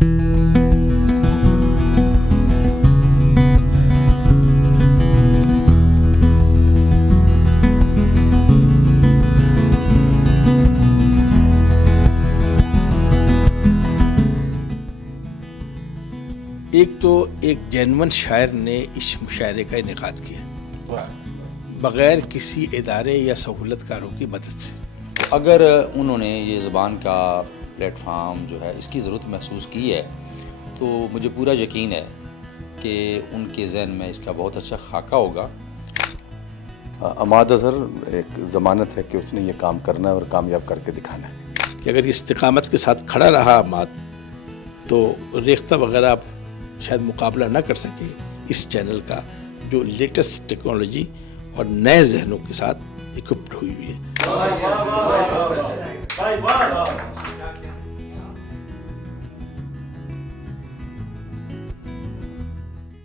ایک تو ایک جینون شاعر نے اس مشاعرے کا انعقاد کیا بغیر کسی ادارے یا سہولت کاروں کی مدد سے. اگر انہوں نے یہ زبان کا پلیٹ فارم جو ہے اس کی ضرورت محسوس کی ہے تو مجھے پورا یقین ہے کہ ان کے ذہن میں اس کا بہت اچھا خاکہ ہوگا. عماد اظہر ایک ضمانت ہے کہ اس نے یہ کام کرنا ہے اور کامیاب کر کے دکھانا ہے. کہ اگر یہ استقامت کے ساتھ کھڑا رہا عماد تو ریختہ وغیرہ آپ شاید مقابلہ نہ کر سکے اس چینل کا جو لیٹسٹ ٹیکنالوجی اور نئے ذہنوں کے ساتھ اکوپڈ ہوئی ہے.